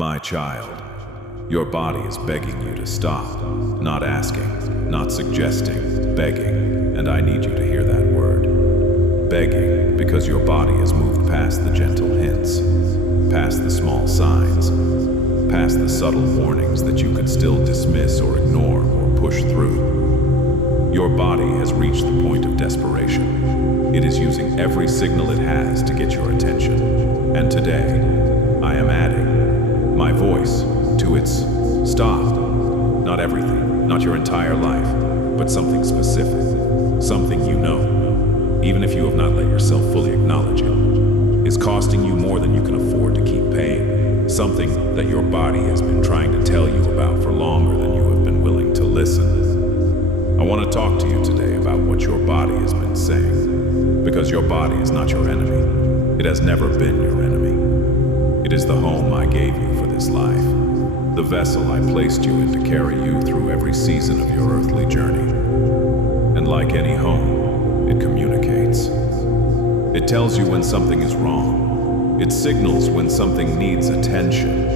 My child, your body is begging you to stop. Not asking, not suggesting, begging, and I need you to hear that word. Begging, because your body has moved past the gentle hints, past the small signs, past the subtle warnings that you could still dismiss or ignore or push through. Your body has reached the point of desperation. It is using every signal it has to get your attention. And today, I am adding my voice to its stop. Not everything, not your entire life, but something specific, something you know, even if you have not let yourself fully acknowledge it, is costing you more than you can afford to keep paying, something that your body has been trying to tell you about for longer than you have been willing to listen. I want to talk to you today about what your body has been saying, because your body is not your enemy. It has never been your enemy. It is the home I gave you for this life, the vessel I placed you in to carry you through every season of your earthly journey. And like any home, it communicates. It tells you when something is wrong. It signals when something needs attention.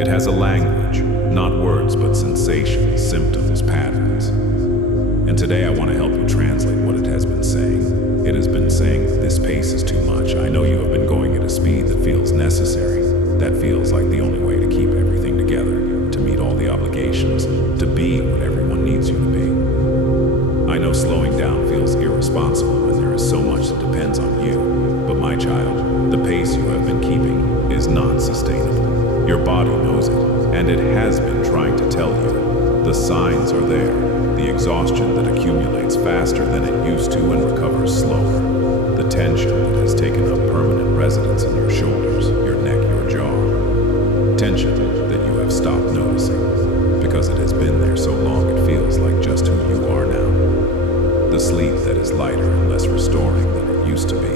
It has a language, not words, but sensations, symptoms, patterns. And today I want to help you translate what it has been saying. It has been saying, this pace is too much. I know you have been going at a speed that feels necessary, that feels like the only way to keep everything together, to meet all the obligations, to be what everyone needs you to be. I know slowing down feels irresponsible when there is so much that depends on you, but my child, the pace you have been keeping is not sustainable. Your body knows it, and it has been trying to tell you. The signs are there, the exhaustion that accumulates faster than it used to and recovers slower, the tension that has taken up permanent residence in your shoulders, your neck, your jaw, tension that you have stopped noticing because it has been there so long it feels like just who you are now. The sleep that is lighter and less restoring than it used to be.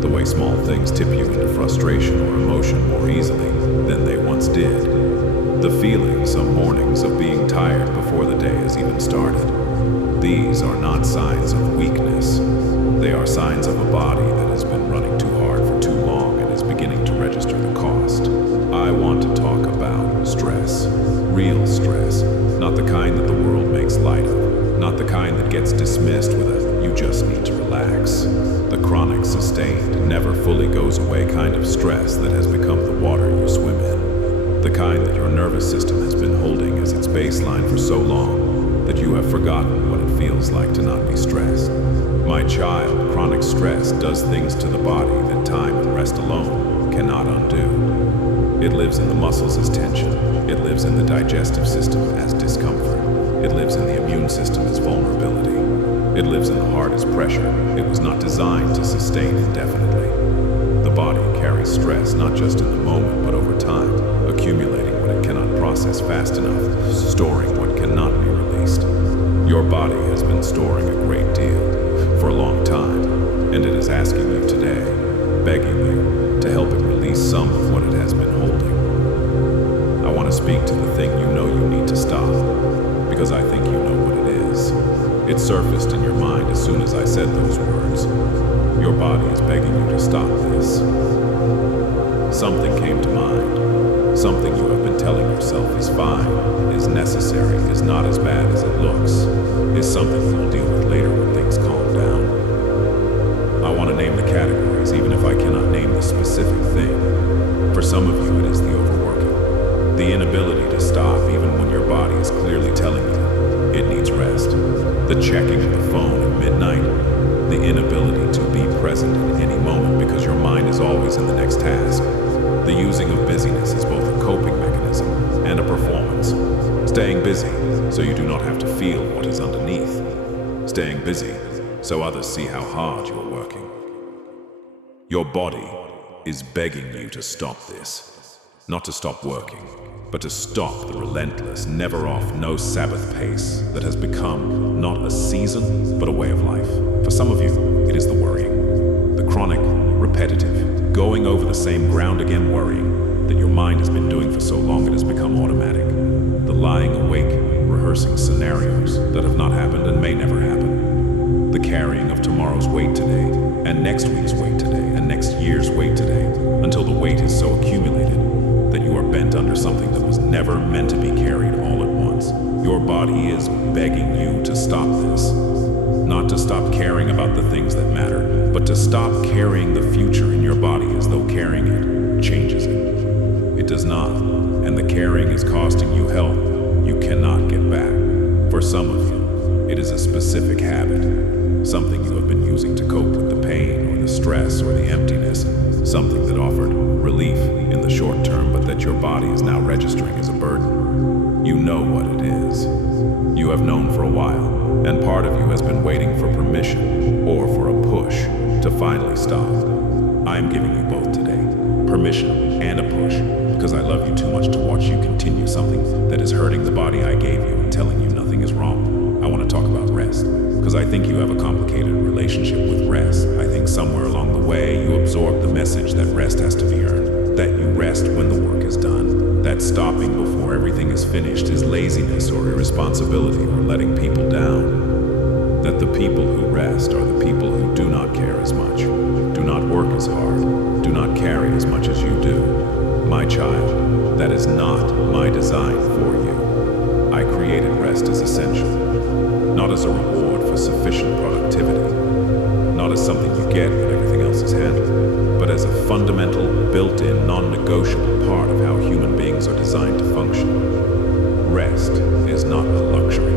The way small things tip you into frustration or emotion more easily than they once did. The feeling some mornings of being tired before the day has even started. These are not signs of weakness. They are signs of a body that has been running too hard for too long and is beginning to register the cost. I want to talk about stress. Real stress. Not the kind that the world makes light of. Not the kind that gets dismissed with a, you just need to relax. The chronic, sustained, never fully goes away kind of stress that has become the water you swim in. The kind that your nervous system has been holding as its baseline for so long that you have forgotten what it feels like to not be stressed. My child, chronic stress does things to the body that time and rest alone cannot undo. It lives in the muscles as tension. It lives in the digestive system as discomfort. It lives in the immune system as vulnerability. It lives in the heart as pressure. It was not designed to sustain indefinitely. The body carries stress not just in the moment but over time, accumulating what it cannot process fast enough, storing what cannot be released. Your body has been storing a great deal for a long time, and it is asking you today, begging you to help it release some of what it has been holding. I want to speak to the thing you know you need to stop, because I think you know what it is. It surfaced in your mind as soon as I said those words. Your body is begging you to stop this. Something came to mind. Something you have been telling yourself is fine, is necessary, is not as bad as it looks, is something you will deal with later when things calm down. I want to name the categories, even if I cannot name the specific thing. For some of you, it is the overworking, the inability to stop even when your body is clearly telling you it needs rest, the checking of the phone at midnight, the inability to be present in any moment because your mind is always in the next task. The using of busyness is both a coping mechanism and a performance. Staying busy so you do not have to feel what is underneath. Staying busy so others see how hard you are working. Your body is begging you to stop this. Not to stop working, but to stop the relentless, never-off, no-Sabbath pace that has become not a season, but a way of life. For some of you, it is the worrying, the chronic, repetitive, going over the same ground again worrying that your mind has been doing for so long it has become automatic. The lying awake, rehearsing scenarios that have not happened and may never happen. The carrying of tomorrow's weight today, and next week's weight today, and next year's weight today, until the weight is so accumulated that you are bent under under something that was never meant to be carried all at once. Your body is begging you to stop this. Not to stop caring about the things that matter, but to stop carrying the future in your body as though carrying it changes it. It does not, and the carrying is costing you health you cannot get back. For some of you, it is a specific habit, something you have been using to cope with the pain or the stress or the emptiness, something that offered relief in the short term, but that your body is now registering as a burden. You know what it is. You have known for a while, and part of you has been waiting for permission or for a push to finally stop. I am giving you both today, permission and a push, because I love you too much to watch you continue something that is hurting the body I gave you and telling you nothing is wrong. I want to talk about rest, because I think you have a complicated relationship with rest. I think somewhere along the way you absorb the message that rest has to be earned, that you rest when the work is done, that stopping before everything is finished is laziness or irresponsibility or letting people down, that the people who rest are the people who do not care as much, do not work as hard, do not carry as much as you do. My child, that is not my design for you. I created rest as essential, not as a reward for sufficient productivity, not as something you get when everything else is handled, but as a fundamental, built-in, non-negotiable part of how human beings are designed to function. Rest is not a luxury.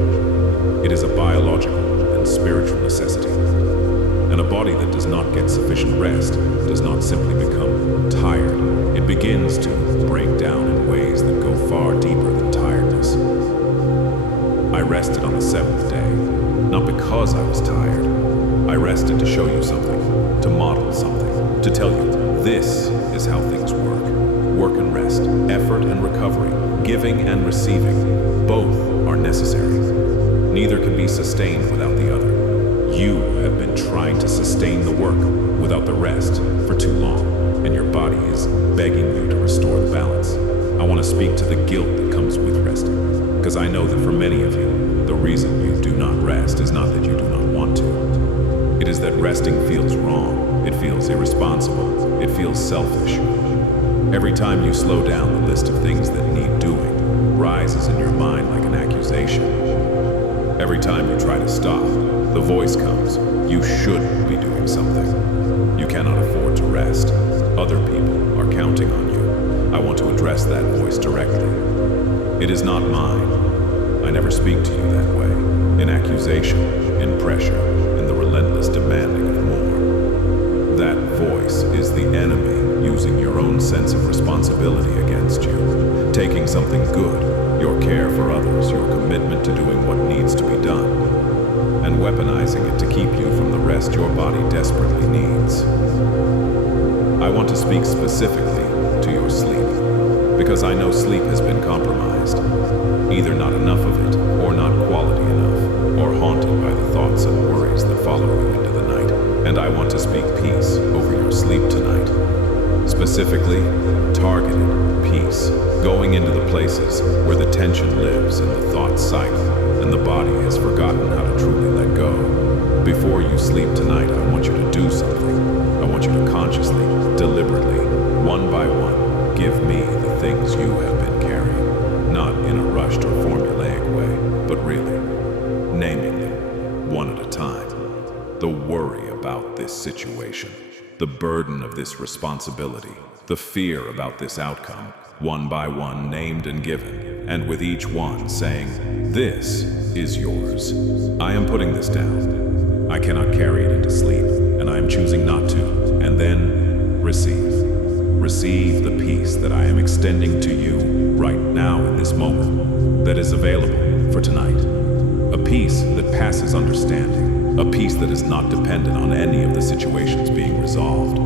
It is a biological and spiritual necessity. And a body that does not get sufficient rest does not simply become tired. It begins to break down in ways that go far deeper than tiredness. I rested on the seventh day, not because I was tired. I rested to show you something, to model something, to tell you this is how things work. Work and rest, effort and recovery, giving and receiving, both are necessary. Neither can be sustained without the other. You have been trying to sustain the work without the rest for too long, and your body is begging you to restore the balance. I want to speak to the guilt that comes with resting, because I know that for many of you, the reason you do not rest is not that you do not want to. It is that resting feels wrong, it feels irresponsible, it feels selfish. Every time you slow down, the list of things that need doing rises in your mind like an accusation. Every time you try to stop, the voice comes, you should be doing something. You cannot afford to rest. Other people are counting on you. I want to address that voice directly. It is not mine. I never speak to you that way, in accusation, in pressure, in the relentless demanding of more. That voice is the enemy using your own sense of responsibility against you, taking something good, your care for others, your commitment to doing what needs to be done, and weaponizing it to keep you from the rest your body desperately needs. I want to speak specifically to your sleep, because I know sleep has been compromised, either not enough of it, or not quality enough, or haunted by the thoughts and worries that follow you into the night. And I want to speak peace over your sleep tonight. Specifically, targeted peace, going into the places where the tension lives and the thoughts cycle, and the body has forgotten how to truly let go. Before you sleep tonight, I want you to do something. I want you to consciously, deliberately, one by one, give me the things you have been carrying, not in a rushed or formulaic way, but really, naming them one at a time. The worry about this situation, the burden of this responsibility, the fear about this outcome, one by one named and given, and with each one saying, this is yours. I am putting this down. I cannot carry it into sleep, and I am choosing not to, and then receive. Receive the peace that I am extending to you right now in this moment, that is available for tonight. A peace that passes understanding, a peace that is not dependent on any of the situations being resolved,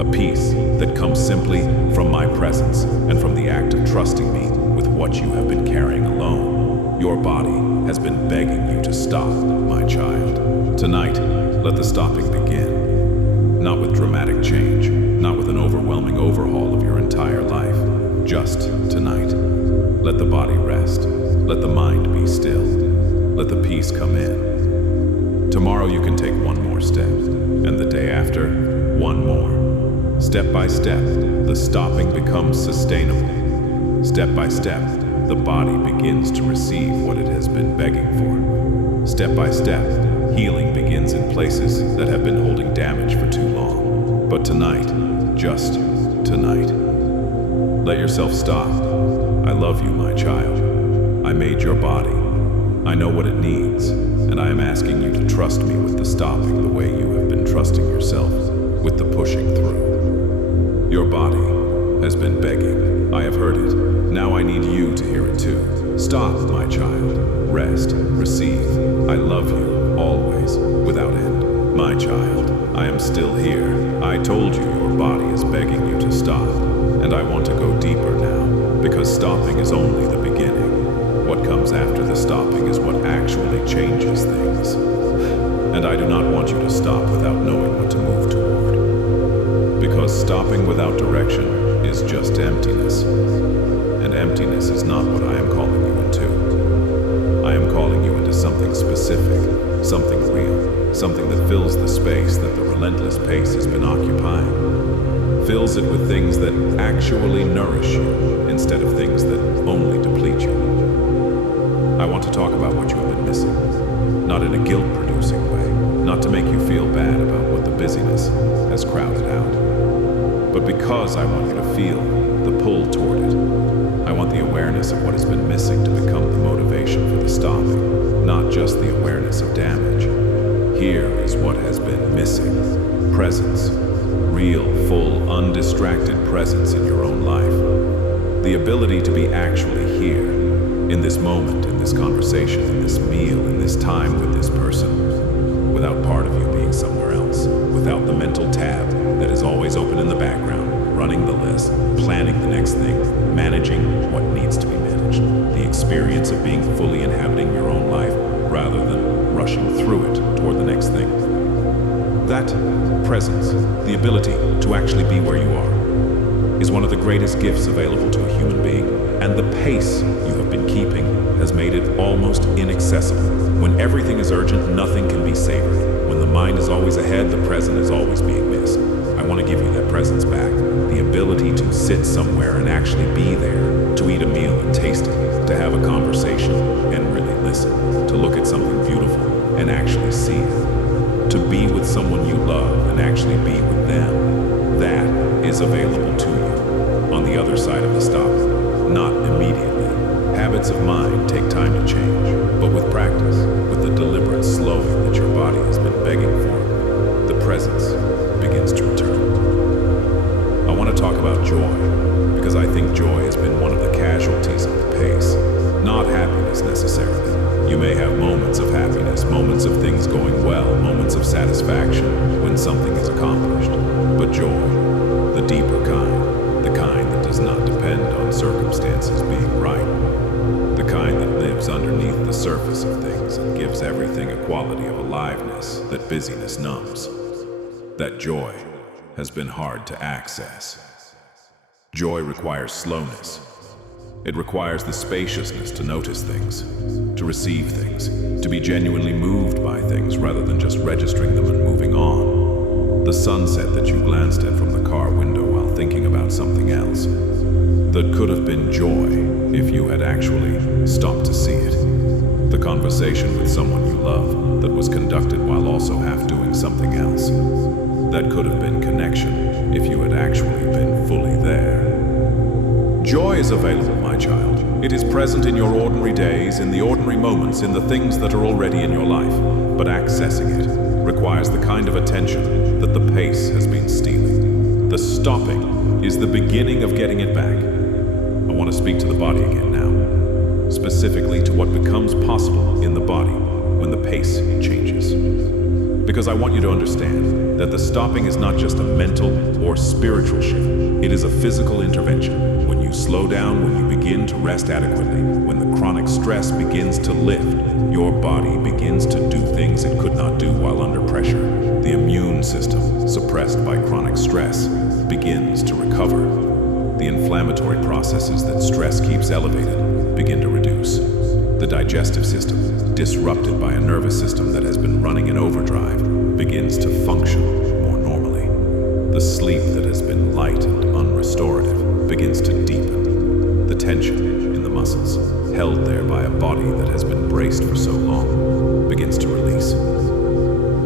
a peace that comes simply from my presence and from the act of trusting me with what you have been carrying alone. Your body has been begging you to stop, my child. Tonight, let the stopping begin. Not with dramatic change, not with an overwhelming overhaul of your entire life. Just tonight. Let the body rest. Let the mind be still. Let the peace come in. Tomorrow you can take one more step, and the day after, one more. Step by step, the stopping becomes sustainable. Step by step, the body begins to receive what it has been begging for. Step by step, healing begins in places that have been holding damage for too long. But tonight, just tonight, let yourself stop. I love you, my child. I made your body. I know what it needs, and I am asking you to trust me with the stopping the way you have been trusting yourself with the pushing through. Your body has been begging. I have heard it. Now I need you to hear it too. Stop, my child. Rest. Receive. I love you, always, without end. My child, I am still here. I told you your body is begging you to stop, and I want to go deeper now, because stopping is only the beginning. What comes after the stopping is what actually changes things. And I do not want you to stop without knowing what to move toward. Because stopping without direction is just emptiness. And emptiness is not what I am calling you into. I am calling you into something specific, something real, something that fills the space that the relentless pace has been occupying. Fills it with things that actually nourish you instead of things that only deplete you. I want to talk about what you have been missing, not in a guilt-producing way, not to make you feel bad about what the busyness has crowded out, but because I want you to feel the pull toward it. I want the awareness of what has been missing to become the motivation for the stopping, not just the awareness of damage. Here is what has been missing: presence, real, full, undistracted presence in your own life. The ability to be actually here, in this moment, in this conversation, in this meal, in this time with this person, without part of you being somewhere else, without the mental tab that is always open in the background, running the list, planning the next thing, managing what needs to be managed, the experience of being fully inhabiting your own life rather than rushing through it toward the next thing. That presence, the ability to actually be where you are, is one of the greatest gifts available to a human being, and the pace you have been keeping has made it almost inaccessible. When everything is urgent, nothing can be savored. When the mind is always ahead, the present is always being missed. I want to give you that presence back, the ability to sit somewhere and actually be there, to eat a meal and taste it, to have a conversation and really listen, to look at something beautiful and actually see it, to be with someone you love and actually be with them. That is available to you on the other side of the stop. Not immediately. Habits of mind take time to change, but with practice, with the deliberate slowing that your body has been begging for, the presence begins to return. I want to talk about joy, because I think joy has been one of the casualties of the pace. Not happiness necessarily. You may have moments of happiness, moments of things going well, moments of satisfaction when something is accomplished. But joy, the deeper kind, the kind that does not depend on circumstances being right, the kind that lives underneath the surface of things and gives everything a quality of aliveness that busyness numbs. That joy has been hard to access. Joy requires slowness. It requires the spaciousness to notice things, to receive things, to be genuinely moved by things rather than just registering them and moving on. The sunset that you glanced at from the car window while thinking about something else, that could have been joy if you had actually stopped to see it. The conversation with someone you love that was conducted while also half doing something else. That could have been connection if you had actually been fully there. Joy is available, my child. It is present in your ordinary days, in the ordinary moments, in the things that are already in your life. But accessing it requires the kind of attention that the pace has been stealing. The stopping is the beginning of getting it back. I want to speak to the body again now, specifically to what becomes possible in the body when the pace changes. Because I want you to understand that the stopping is not just a mental or spiritual shift. It is a physical intervention. When you slow down, when you begin to rest adequately, when the chronic stress begins to lift, your body begins to do things it could not do while under pressure. The immune system, suppressed by chronic stress, begins to recover. The inflammatory processes that stress keeps elevated begin to reduce. The digestive system, disrupted by a nervous system that has been running in overdrive, begins to function more normally. The sleep that has been light and unrestorative begins to deepen. The tension in the muscles, held there by a body that has been braced for so long, begins to release.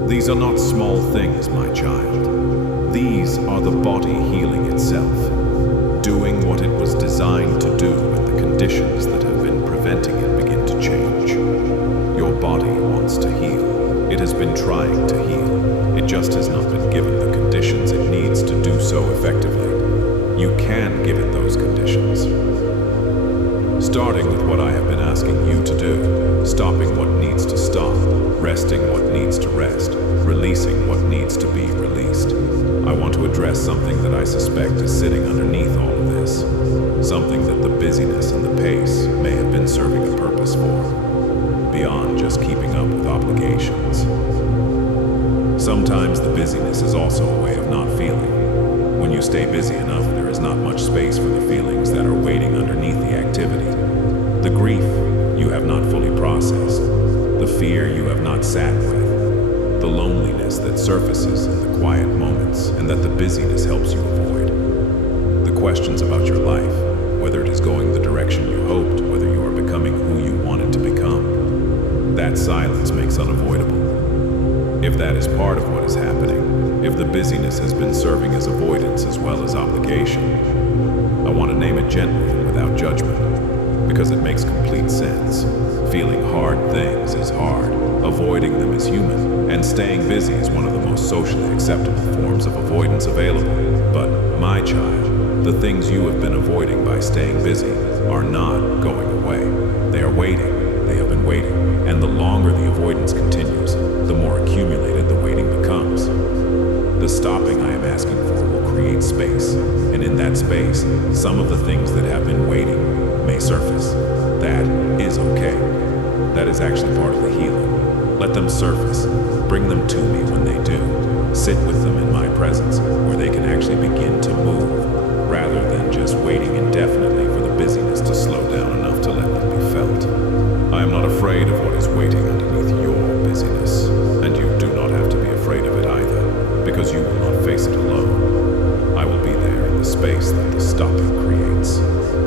These are not small things, my child. These are the body healing itself, doing what it was designed to do when the conditions that have been preventing it begin to change. Your body wants to heal. It has been trying to heal. It just has not been given the conditions it needs to do so effectively. You can give it those conditions. Starting with what I have been asking you to do, stopping what needs to stop, resting what needs to rest, releasing what needs to be released. I want to address something that I suspect is sitting underneath all of this, something that the busyness and the pace may have been serving a purpose for, beyond just keeping up with obligations. Sometimes the busyness is also a way of not feeling. When you stay busy enough, there is not much space for the feelings that are waiting underneath the activity. The grief you have not fully processed, the fear you have not sat with, the loneliness that surfaces in the quiet moments and that the busyness helps you avoid. The questions about your life, whether it is going the direction you hoped, whether you are becoming who you wanted to become. That silence makes unavoidable. If that is part of what is happening, if the busyness has been serving as avoidance as well as obligation, I want to name it gently and without judgment, because it makes complete sense. Feeling hard things is hard, avoiding them is human, and staying busy is one of the most socially acceptable forms of avoidance available. But, my child, the things you have been avoiding by staying busy are not going away. They are waiting. They have been waiting. And the longer the avoidance continues, the more accumulated the waiting becomes. The stopping I am asking for will create space, and in that space, some of the things that have been waiting may surface. That is okay. That is actually part of the healing. Let them surface. Bring them to me when they do. Sit with them in my presence, where they can actually begin to move, rather than just waiting indefinitely for the busyness to slow down enough to let them be felt. I am not afraid of what is waiting underneath your busyness, and you do not have to be afraid of it either, because you will not face it alone. I will be there in the space that the stopping creates,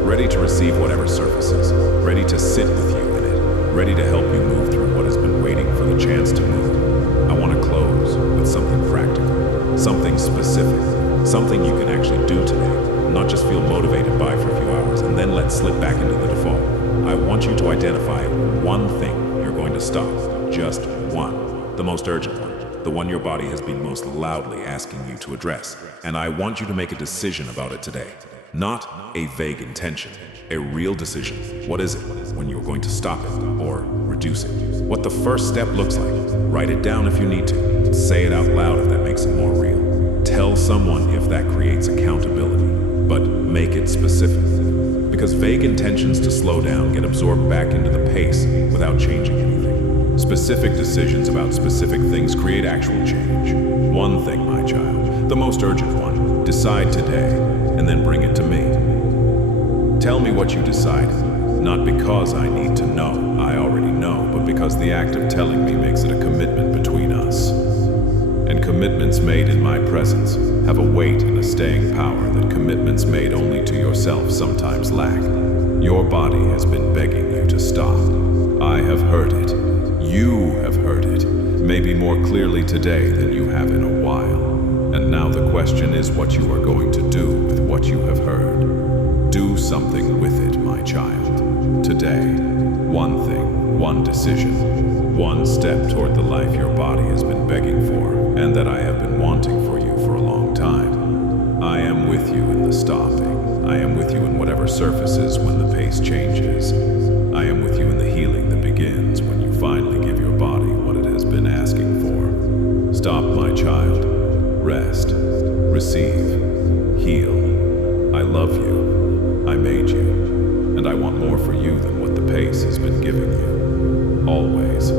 ready to receive whatever surfaces, ready to sit with you in it, ready to help you move through what has been waiting for the chance to move. I want to close with something practical, something specific, something you can actually do today, not just feel motivated by for a few hours and then let slip back into the default. I want you to identify one thing you're going to stop, just one, the most urgent one, the one your body has been most loudly asking you to address. And I want you to make a decision about it today. Not a vague intention, a real decision. What is it when you're going to stop it or reduce it? What the first step looks like. Write it down if you need to. Say it out loud if that makes it more real. Tell someone if that creates accountability, but make it specific. Because vague intentions to slow down get absorbed back into the pace without changing anything. Specific decisions about specific things create actual change. One thing, my child, the most urgent one, decide today, and then bring it to me. Tell me what you decided, not because I need to know, I already know, but because the act of telling me makes it a commitment between us. And commitments made in my presence have a weight and a staying power that commitments made only to yourself sometimes lack. Your body has been begging you to stop. I have heard it. You have heard it, maybe more clearly today than you have in a while. And now the question is what you are going to do with what you have heard. Do something with it, my child. Today, one thing, one decision, one step toward the life your body has been begging for, and that I have been wanting for you for a long time. I am with you in the stopping. I am with you in whatever surfaces when the pace changes. I am with you in the healing that begins when you finally give your body what it has been asking for. Stop, my child. Rest. Receive. Heal. I love you. I made you. And I want more for you than what the pace has been giving you. Always.